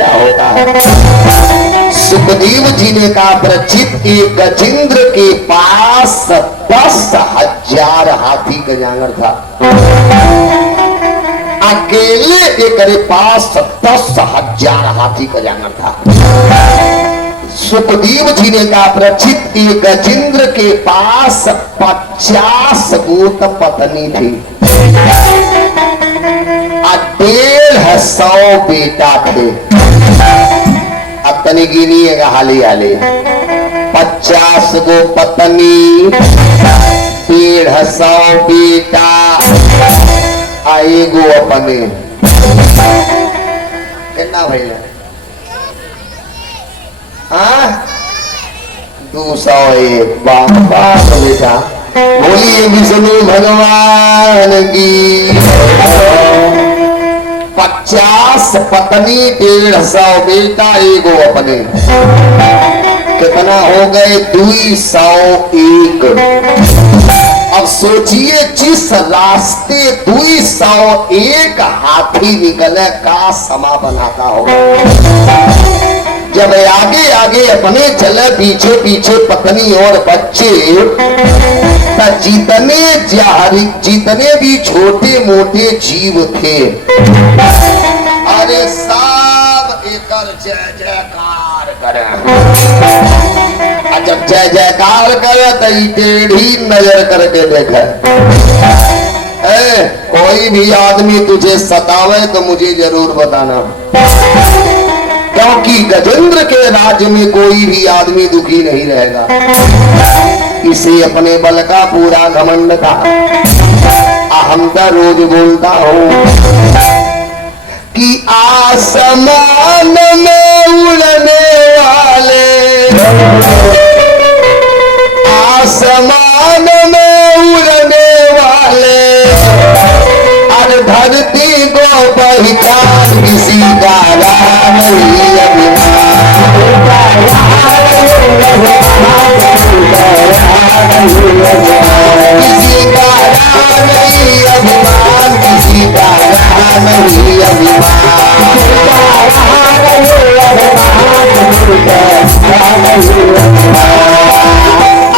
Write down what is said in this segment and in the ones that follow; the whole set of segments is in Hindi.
क्या होता है। सुखदेव जी ने कहा प्रचित एक गजेंद्र के पास 10,000 हाथी का जांगर था। अकेले एक पास 10,000 हाथी का जांगर था। सुखदेव जी ने कहा प्रचित एक गजेंद्र के पास 50 गोत पत्नी थी, 150 बेटा थे। अपनी गिनिएगा हाली हाली 50 गो पत्नी, 150 बेटा, आएगो अपने कितना भैया 201 बाबा बेटा। बोलिए विष्णु भगवान की। 50 पत्नी, 150 बेटा, एगो अपने, कितना हो गए 201। अब सोचिए जिस रास्ते 201 हाथी निकले का समा बनाता होगा। जब आगे आगे अपने चले, पीछे पीछे पत्नी और बच्चे, जितने भी छोटे मोटे जीव थे, अरे सब एक जय जयकार करे। जब जय जयकार करे तो टेढ़ी नजर करके देखे। कोई भी आदमी तुझे सतावे तो मुझे जरूर बताना, क्योंकि गजेंद्र के राज्य में कोई भी आदमी दुखी नहीं रहेगा। इसे अपने बल का पूरा घमंड था। अहमदा रोज बोलता हूँ कि आसमान में उड़ने वाले, आसमान में उड़ने वाले, और धरती को पहचान किसी का नाम नहीं अभिमान, किसी का नाम नहीं अभिमान, किसी का नाम नहीं अभिमान।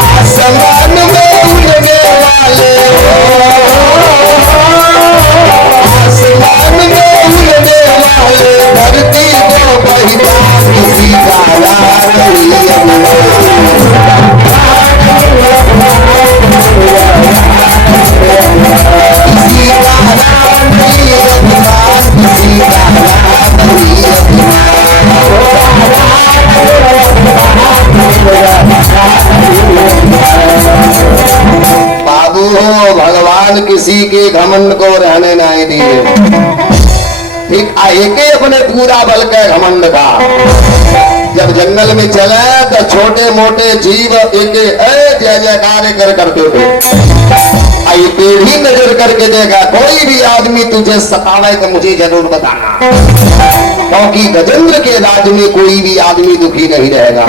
आसमान में उड़ने वाले, आसमान में उड़ने वाले, धरती को पहचान किसी का नाम नहीं अभिमान, किसी का नाम नहीं अभिमान, किसी का नाम नहीं अभिमान। बाबू हो, भगवान किसी के घमंड को रहने नहीं दिए। ठीक आके अपने पूरा बल का घमंड था। जब जंगल में चले तो छोटे मोटे जीव एक जय जयकार करते थे। आई टेढ़ी नजर करके देखा, कोई भी आदमी तुझे सतावे तो मुझे जरूर बताना, क्योंकि गजेंद्र के राज्य में कोई भी आदमी दुखी नहीं रहेगा।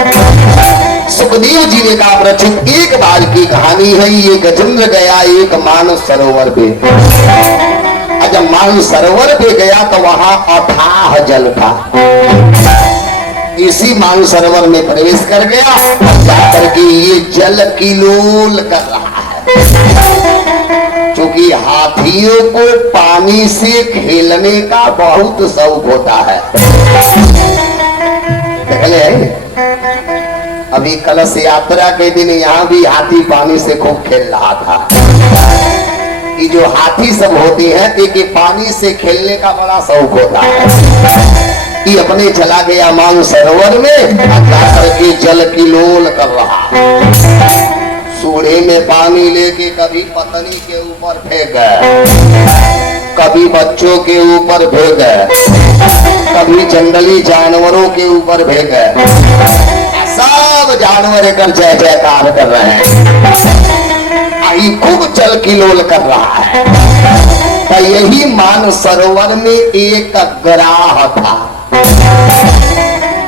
सुखदेव जी ने कहा प्रचित एक बार की कहानी है। ये गजेंद्र गया एक मानस सरोवर पे। जब मानस सरोवर पे गया तो वहां अथाह जल था। इसी मानस सरोवर में प्रवेश कर गया, जाकर के ये जल किलोल कर रहा है। क्योंकि हाथियों को पानी से खेलने का बहुत शौक होता है। अभी कलश यात्रा के दिन यहाँ भी हाथी पानी से खूब खेल रहा था। ये जो हाथी सब होते हैं, एक पानी से खेलने का बड़ा शौक होता है। ये अपने चला गया मान सरोवर में, जाकर के जल किलोल कर रहा। सूढ़े में पानी लेके कभी पत्नी के ऊपर फेंक, कभी बच्चों के ऊपर फेंक, कभी जंगली जानवरों के ऊपर फेंक। सब जानवर कर जय जयकार कर रहे हैं। आई खूब जल किलोल कर रहा है। तो यही मान सरोवर में एक ग्राह था।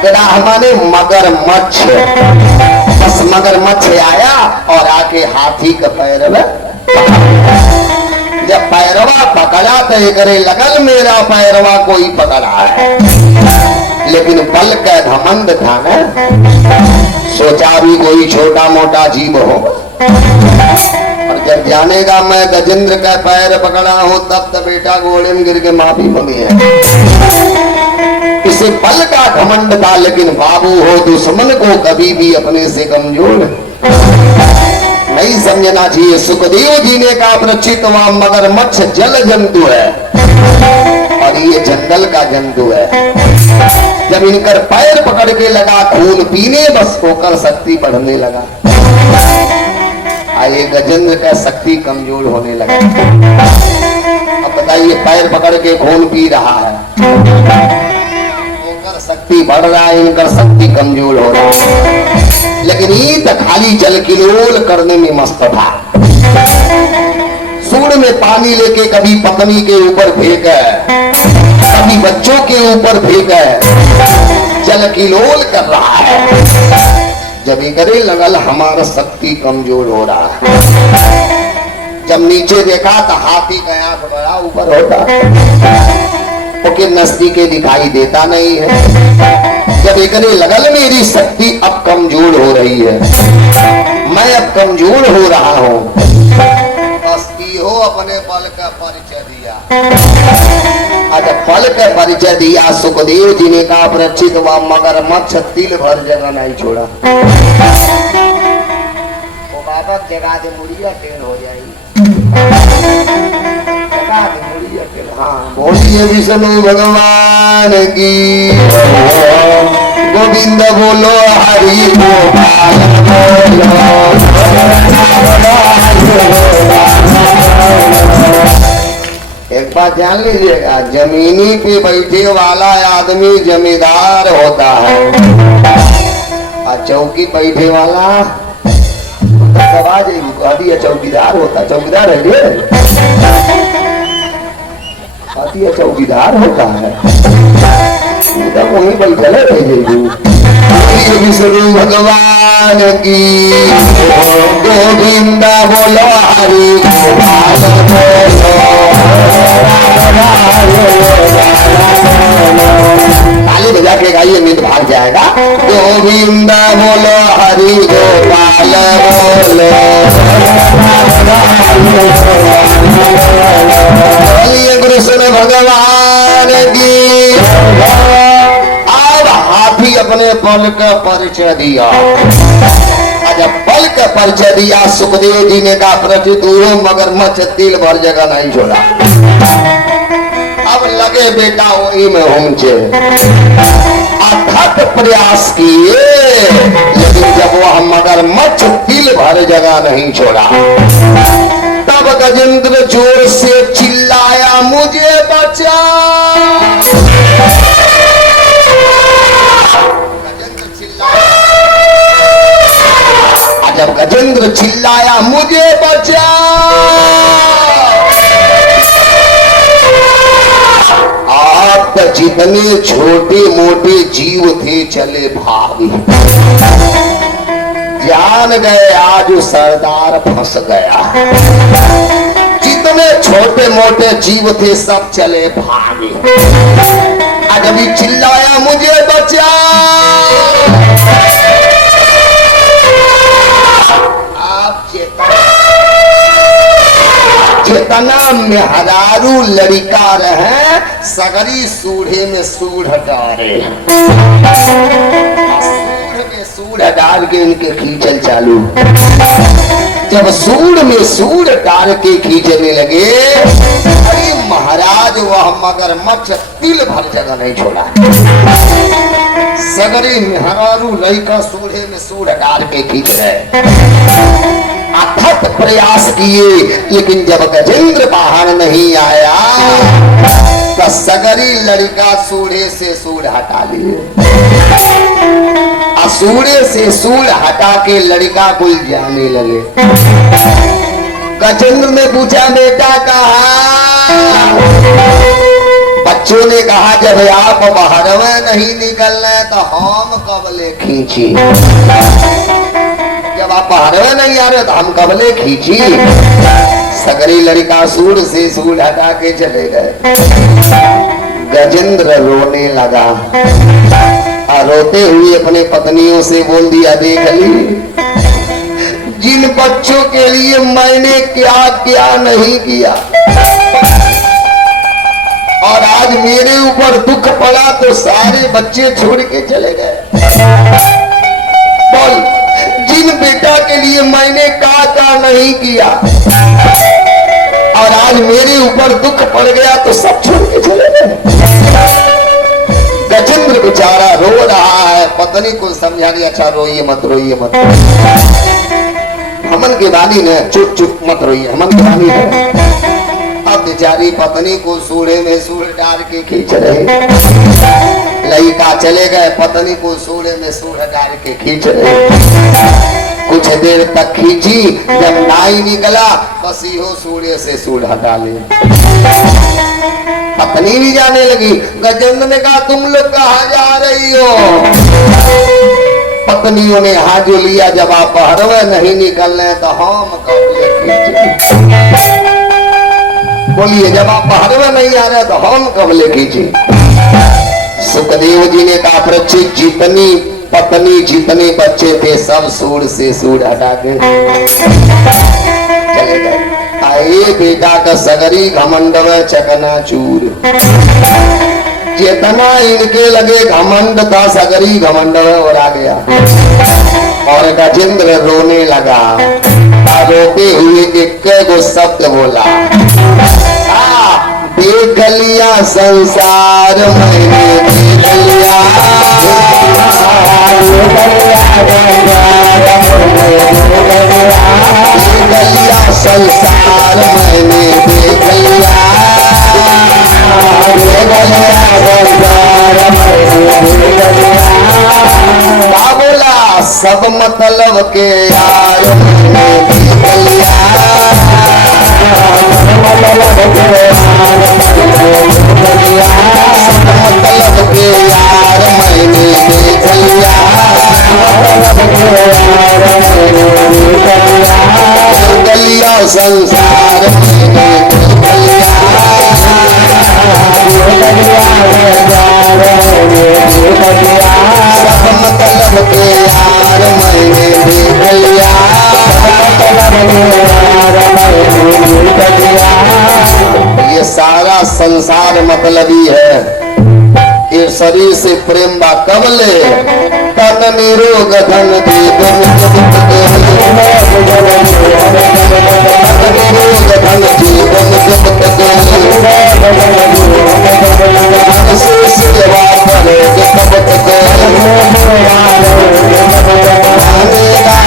ग्राह माने मगरमच्छ। बस मगरमच्छ आया और आके हाथी का पैर में, जब पैरवा पकड़ा तो करे लगल मेरा पैरवा कोई पकड़ा है। लेकिन बल का घमंड था ना, सोचा भी कोई छोटा मोटा जीव हो, और जब जानेगा मैं गजेंद्र का पैर पकड़ा हूं तब तो बेटा घोड़े में गिर के माफी मांगी है। इसे बल का घमंड था, लेकिन बाबू हो दुश्मन को कभी भी अपने से कमजोर नहीं समझना चाहिए। सुखदेव जी ने कहा प्रचित वहां मगरमच्छ जल जंतु है और ये जंगल का जंतु है। जब इनकर पैर पकड़ के लगा खून पीने, बस होकर शक्ति बढ़ने लगा। आए गजेंद्र का शक्ति कमजोर होने लगा। अब बताइए, पैर पकड़ के खून पी रहा है, होकर शक्ति बढ़ रहा है, इनकर शक्ति कमजोर हो रहा है। लेकिन ये तो खाली जल किलोल करने में मस्त था। सूंड में पानी लेके कभी पत्नी के ऊपर फेंके, कभी बच्चों के ऊपर फेंके, जल किलोल कर रहा है। जब इकरे लगल हमारा शक्ति कमजोर हो रहा है। जब नीचे देखा तो हाथी का आंख बड़ा ऊपर होता, ओके नजदीके दिखाई देता नहीं है। जब इकरे लगल मेरी शक्ति अब कमजोर हो रही है, मैं अब कमजोर हो रहा हूं, बस हो अपने बल का परिचय दिया। जब बल का परिचय दिया, सुखदेव जी ने कहा प्रचित व मगरमच्छ तिल भर जगह नहीं छोड़ा। वो बाबा जगा दे मुड़िया टेन हो जाएगी, जगा दे मुड़िया टेन। हाँ, बोलिए विष्णु भगवान की, गोविंद बोलो हरि गोपाल बोलो। एक बात जान लीजिएगा, जमीनी पे बैठे वाला आदमी जमींदार होता है, और चौकी बैठे वाला चौकीदार होता। चौकीदार है ये, चौकीदार होता है। वहीं बैठे थे विष्णु भगवान की, गोविंद बोलो हरि गोपाल बोलो। ताली बजा के गाइए, नहीं तो भाग जाएगा। गोविंद बोलो हरि गोपाल बोलो। बोलिए कृष्ण भगवान की। अब हाथी अपने बल का परिचय दिया। जब बल का परिचय दिया, सुखदेव जी ने कहा प्रति दूरों मगरमच्छ तिल भर जगह नहीं छोड़ा। अब लगे बेटा वही में होंचे, अथक प्रयास किए, लेकिन जब वह मगरमच्छ तिल भर जगह नहीं छोड़ा, तब गजेंद्र जोर से चिल्लाया मुझे बचा। जब गजेंद्र चिल्लाया मुझे बचा, आप जितने छोटे मोटे जीव थे चले भागी। जान गए आज सरदार फंस गया। जितने छोटे मोटे जीव थे सब चले भागे। जब ये चिल्लाया मुझे बचा, चेतना में हजारू लड़का रहे, सगरी सूढ़े में सूढ़ डाले। सूढ़ में सूढ़ डाल के इनके खींचल चालू। जब सूढ़ में सूढ़ डाल के खींचने लगे, अरे महाराज वह मगरमच्छ तिल भर जगह नहीं छोड़ा। सगरी हजारू लड़का सूढ़े में सूढ़ डाल के खींच रहे। अथक प्रयास किए, लेकिन जब गजेंद्र बाहर नहीं आया तो सगरी लड़का सूढ़े से सूढ़ हटा लिए। सूढ़े से सूढ़ हटा के लड़का कुल जाने लगे। गजेंद्र ने पूछा बेटा कहाँ? बच्चों ने कहा जब आप बाहर में नहीं निकल रहे तो हम कबले खींची। जब आप बाहर में नहीं आ रहे तो हम कबले खींची। सगरी लड़का सूढ़ से सूढ़ हटा के चले गए। गजेंद्र रोने लगा और रोते हुए अपने पत्नियों से बोल दिया, देख ली जिन बच्चों के लिए मैंने क्या क्या नहीं किया और आज मेरे ऊपर दुख पड़ा तो सारे बच्चे छोड़ के चले गए। बोल, जिन बेटा के लिए मैंने क्या नहीं किया और आज मेरे ऊपर दुख पड़ गया तो सब छोड़ के चले गए। गजेंद्र बेचारा रो रहा है, पत्नी को समझा दिया, अच्छा रोइए मत, रोइए मत, हमन की वाणी ने चुप चुप मत रोइए, हमन की वाणी है। अब बेचारी पत्नी को सूढ़े में सूढ़ डाल के खींच रहे, लड़का चले गए, पत्नी को सूढ़े में सूढ़ डाल के खींच रहे। कुछ देर तक खींची, जब नाई निकला बस इहो सूढ़े से सूढ़ हटा ले। पत्नी भी जाने लगी। गजेंद्र ने कहा, तुम लोग कहाँ जा रही हो? पत्नियों ने हाथ जो लिया, जब आप हरवे नहीं निकल रहे तो हम कब बोलिए, जब आप हरवे नहीं आ रहे तो हम कब ले खींचे? सुखदेव जी ने कहा, प्रचित जितनी पत्नी जितने बच्चे थे सब सूढ़ से सूढ़ हटा के चले गए। आए बेटा का सगरी घमंड में चकनाचूर, जितना इनके लगे घमंड था सगरी घमंड में उड़ा गया। और गजेंद्र रोने लगा, रोते हुए एक गो शब्द बोला, देख लिया संसार मैंने, देख लिया संसार मैंने, देख लिया क्या बोला, सब मतलब के यार मैंने देख लिया, मतलब के यार मैंने देख लिया, गलिया संसार मैंने देख लिया, सब मतलब के यार मैंने देख लिया। ये सारा संसार मतलबी है, ये शरीर से प्रेम बा कबले, तन निरोग धन जीवन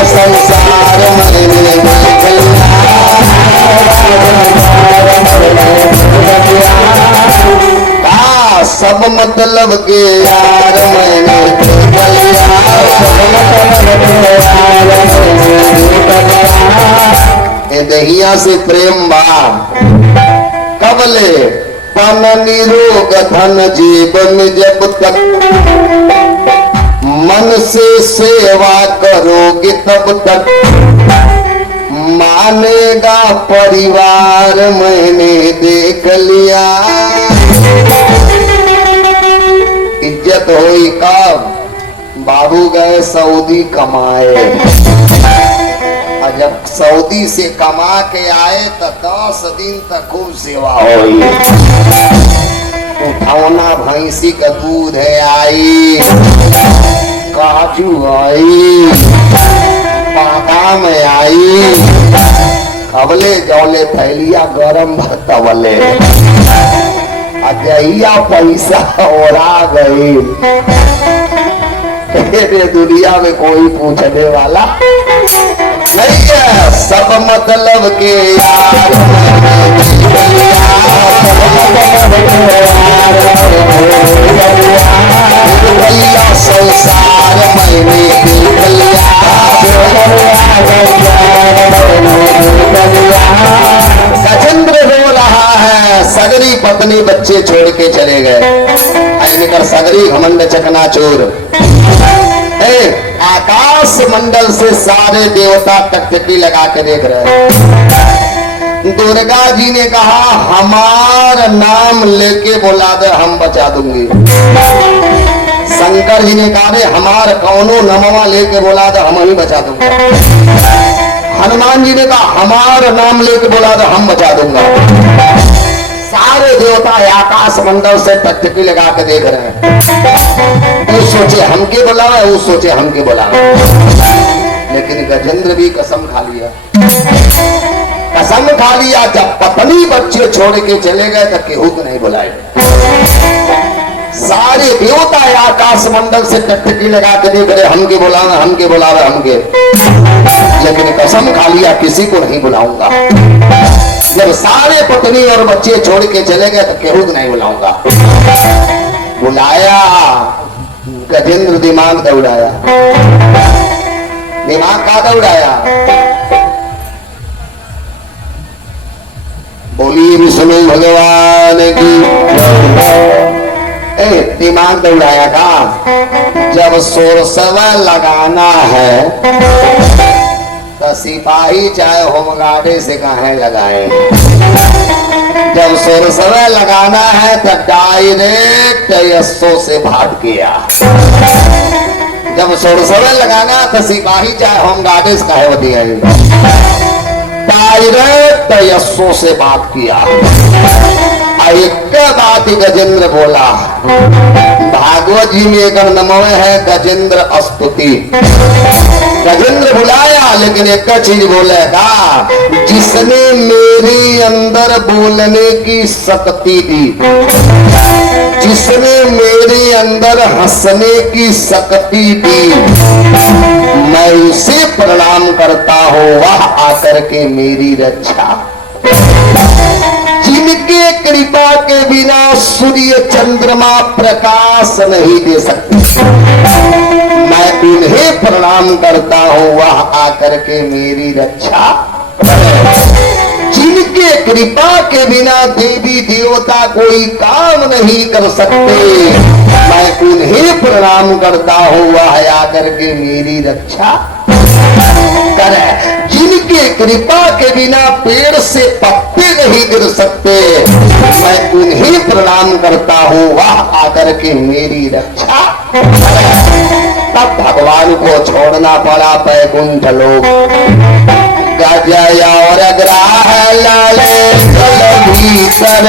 संसार सब मतलब के यार मैंने देख लिया, दहिया से प्रेम बा कबले, पन निरोग धन जीवन जब तक मन से सेवा करोगे तब तक मानेगा परिवार मैंने देख लिया। इज्जत हुई कब? बाबू गए सऊदी कमाए, और जब सऊदी से कमा के आए तो 10 दिन तक खूब सेवा हुई। उठौना भैंसी का दूध है आई, काजू आई, बादाम आई, कबले जौले थैलिया गरम भतवले, अजैया पैसा ओरा गई। दुनिया में कोई पूछने वाला नहीं है, सब मतलब के यार संसार मैंने देख लिया। गजेंद्र रो रहा है, सगरी पत्नी बच्चे छोड़ के चले गए। निकर सगरी घमंड चकनाचूर, आकाश मंडल से सारे देवता टकटकी लगा के देख रहे हैं। दुर्गा जी ने कहा हमार नाम लेके बुला दे हम बचा दूंगी। शंकर जी ने कहा रे हमार कौनो नमवा लेके बुला दे हम ही बचा दूंगा। हनुमान जी ने कहा हमार नाम लेके बुला दे हम बचा दूंगा। सारे देवता आकाश मंडल से टकटकी लगा के देख रहे हैं। वो सोचे हमके बुलावे, वो सोचे हमके बुलावे, लेकिन गजेंद्र भी कसम खा लिया। कसम खा लिया जब पत्नी बच्चे छोड़ के चले गए तो केहू को नहीं बुलाए। सारे देवता आकाश मंडल से टकटकी लगा के देख रहे हमके बुलावे हमके बुलावे हमके, लेकिन कसम खा लिया किसी को नहीं बुलाऊंगा। जब सारे पत्नी और बच्चे छोड़ के चले गए तो केहू को नहीं बुलाऊंगा। बुलाया, गजेंद्र दिमाग दौड़ाया। दिमाग का दौड़ाया? बोलिए विष्णु भगवान की। दिमाग दौड़ाया का जब सोरसवा लगाना है तो सिपाही चाहे होमगार्डे से कहें लगाए। जब सोरसवा लगाना है तो डायरेक्ट यस्सो से भाग गया। जब सोरसवा लगाना तो सिपाही चाहे होमगार्डे से कहे दिया, डायरेक्ट यस्सो से बात किया। एक बात गजेंद्र बोला, भागवत जी में एक नमवे है गजेंद्र स्तुति। गजेंद्र बुलाया लेकिन एक चीज बोलेगा, जिसने मेरे अंदर बोलने की शक्ति दी, जिसने मेरे अंदर हंसने की शक्ति दी, मैं उसे प्रणाम करता हूँ, वह आकर के मेरी रक्षा। जिनके कृपा के बिना सूर्य चंद्रमा प्रकाश नहीं दे सकते, मैं उन्हें प्रणाम करता हूँ, वह आकर के मेरी रक्षा। जिनके कृपा के बिना देवी देवता कोई काम नहीं कर सकते, मैं उन्हें प्रणाम करता हूँ, वह आकर के मेरी रक्षा करे। जिनके कृपा के बिना पेड़ से पत्ते नहीं गिर सकते, मैं उन्हें प्रणाम करता हूँ, वह आकर के मेरी रक्षा करे। तब भगवान को छोड़ना पड़ा बैकुंठ लोक। गजय और ग्राह लाले जल भीतर,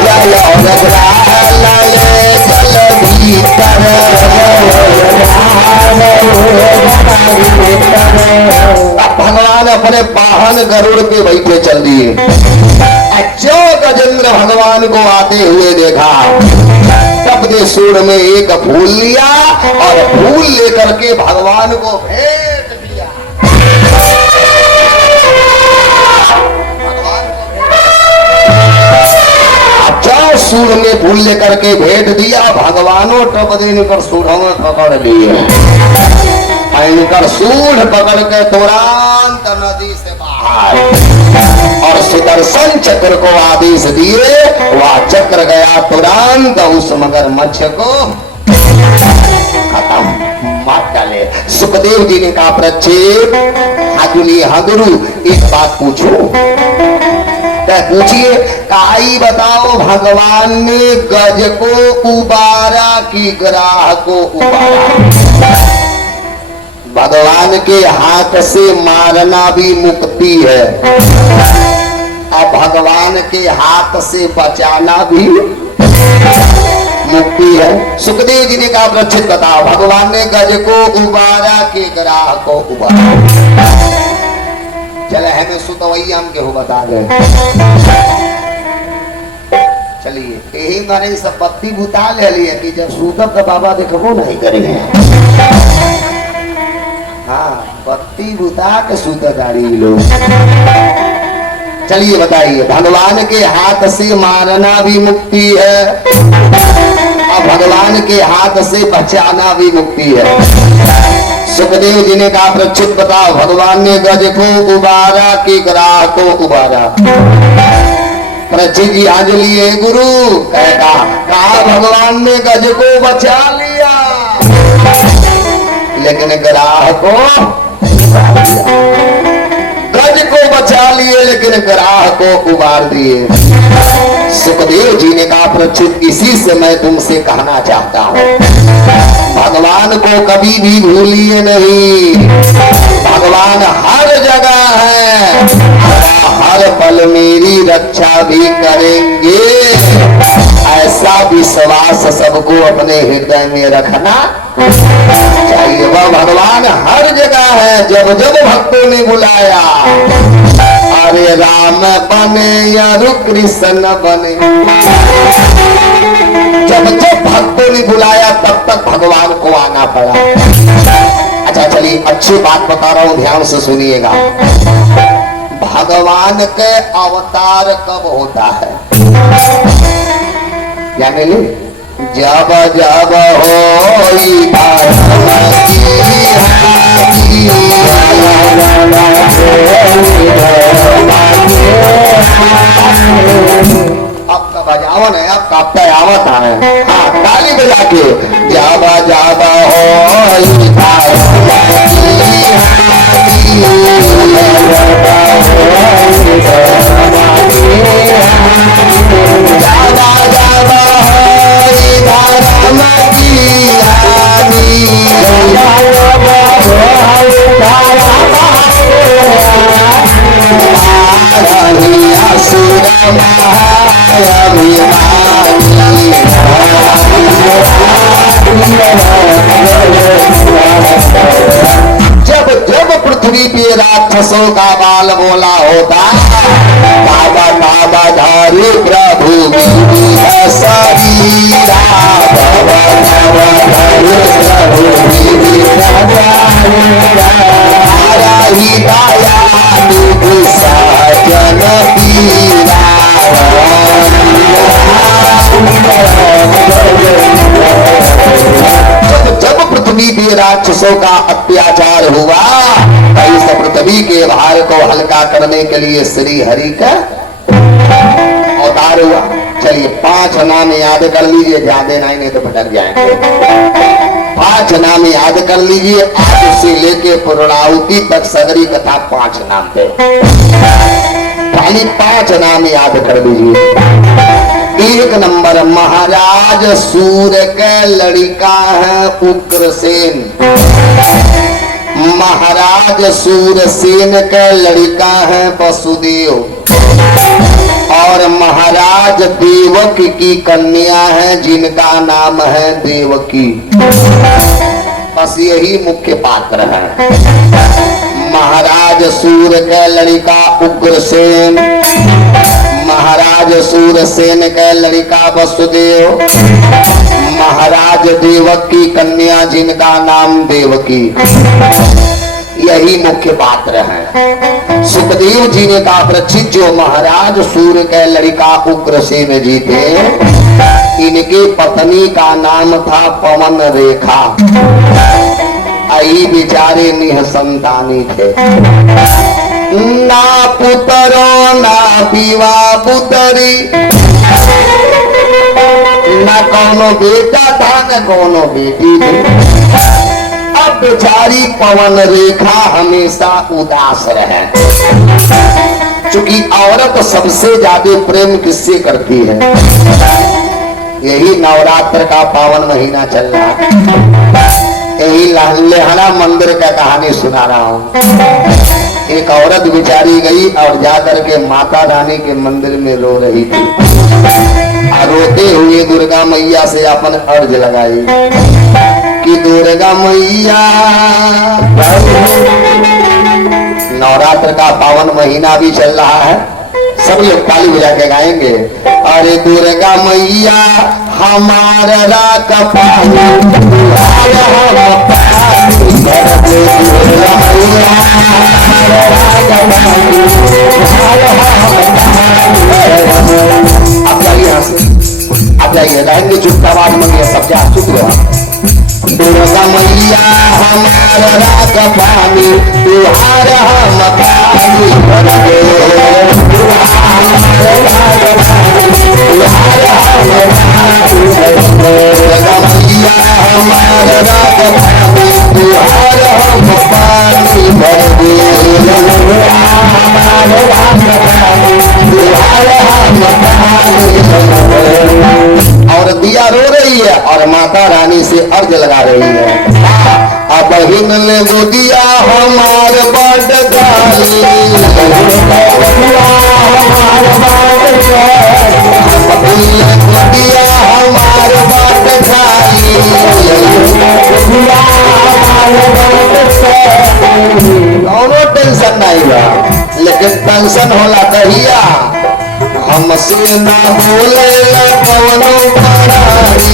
गजय और ग्राह लाले जल भीतर। भगवान अपने वाहन गरुड़ पे बैठे चल दिए। जो गजेंद्र भगवान को आते हुए देखा, तब ने सूर में एक फूल लिया और फूल लेकर के भगवान को भेंट दिया। अच्छा सूर ने फूल लेकर के भेंट दिया, भगवानों टप देने पर सूढ़ों में पकड़ लिए। इनकर सूढ़ पकड़ के तुरंत नदी से बाहर और सुदर्शन चक्र को आदेश दिए। वह चक्र गया तुरंत उस मगरमच्छ को खत्म मार डाले। सुखदेव जी ने कहा प्रच्छेद हाजुली हाजुरु एक बात पूछो। पूछिए। काई बताओ भगवान ने गज को उबारा कि ग्राह को उबारा? भगवान के हाथ से मारना भी मुक्ति है और भगवान के हाथ से बचाना भी मुक्ति है। सुखदेव जी ने कहा प्रच्छेद बताओ, भगवान ने गज को उबारा कि ग्राह को उबारा? चले हमें सुतवैया हम केहू बता गए। चलिए यही मारे सब पत्ती बुता ले लिए कि जब सूतब तो बाबा देखो नहीं करेंगे। हाँ पत्ती बुता के सूतदारी लोग। चलिए बताइए, भगवान के हाथ से मारना भी मुक्ति है और भगवान के हाथ से बचाना भी मुक्ति है। सुखदेव जी ने कहा प्रच्छेद बताओ, भगवान ने गज को उबारा कि ग्राह को उबारा? प्रच्छेद जी आज लिए गुरु कहा भगवान ने गज को बचा लिया लेकिन ग्राह को गज को बचा लिए लेकिन ग्राह को उबार दिए। सुखदेव जी ने कहा प्रचित इसी से मैं तुमसे कहना चाहता हूँ, भगवान को कभी भी भूलिए नहीं। भगवान हर जगह है, हर पल मेरी रक्षा भी करेंगे। ऐसा विश्वास सबको अपने हृदय में रखना चाहिए। वह भगवान हर जगह है। जब जब भक्तों ने बुलाया, अरे राम बने या कृष्ण बने, जब जब भक्तों ने बुलाया तब तक भगवान को आना पड़ा। अच्छा चलिए, अच्छी बात बता रहा हूं, ध्यान से सुनिएगा। भगवान के अवतार कब होता है? क्या मिले? जब जब होई आपका बजावन है, आपका कयामत है। हाँ, ताली बजा के जब जब होई जब जब पृथ्वी पे राक्षसों का बाल बोला होता, बाबा बाबा धारी प्रभु शरीरा, बाबा बाबा धारी प्रभु साजन पीरा। जब पृथ्वी पे राक्षसों का अत्याचार हुआ, इस पृथ्वी के भार को हल्का करने के लिए श्री हरि का अवतार हुआ। चलिए 5 नाम याद कर लीजिए, ज्यादा नहीं तो भटक जाएंगे। 5 नाम याद कर लीजिए, आज से लेके पूर्णाहुति तक सगरी कथा 5 नाम थे। पहले 5 नाम याद कर लीजिए। 1 नंबर महाराज सूर्य के लड़का है उग्रसेन। महाराज सूरसेन के लड़का है वसुदेव। और महाराज देवकी की कन्या है जिनका नाम है देवकी। बस यही मुख्य पात्र है। महाराज सूर्य के लड़का उग्रसेन, महाराज सूरसेन के लड़का वसुदेव, महाराज देवकी कन्या जिनका नाम देवकी। यही मुख्य पात्र है। सुखदेव जी ने कहा प्रचित जो महाराज सूर्य के लड़का उग्रसेन जी थे, इनके पत्नी का नाम था पवन रेखा। आई बेचारे निःसंतानी थे, ना पुतरो ना पीवा पुतरी, ना कोनो बेटा था न कोनो बेटी थी। अब बेचारी पवन रेखा हमेशा उदास रहे, क्योंकि औरत सबसे ज्यादा प्रेम किससे करती है? यही नवरात्र का पावन महीना चल रहा है, यही लेहड़ा मंदिर का कहानी सुना रहा हूँ। एक औरत बेचारी गई और जाकर के माता रानी के मंदिर में रो रही थी। रोते हुए दुर्गा मैया से अपन अर्ज लगाई कि दुर्गा मैया, नवरात्र का पावन महीना भी चल रहा है, सब लोग ताली बजा के गाएंगे। अरे दुर्गा मैया हमारा राका पानी, अब जाइए रहेंगे चुप, आवाज मंगे सब क्या चुप रहो। दुर्गा मैया हमारा राका पानी, तुहार हम पानी भर दे। दुर्गा मैया हमारा राका पानी, तुहार हम पानी भर और माता रानी से अर्ज लगा रही है। अब बहिन ने गोदिया हमार बड़ गाली, गोदिया हमार बड़ गाली, कौनो टेंशन नहीं बा, लेकिन टेंशन होला कहिया हमसे ना बोले कौनो परारी,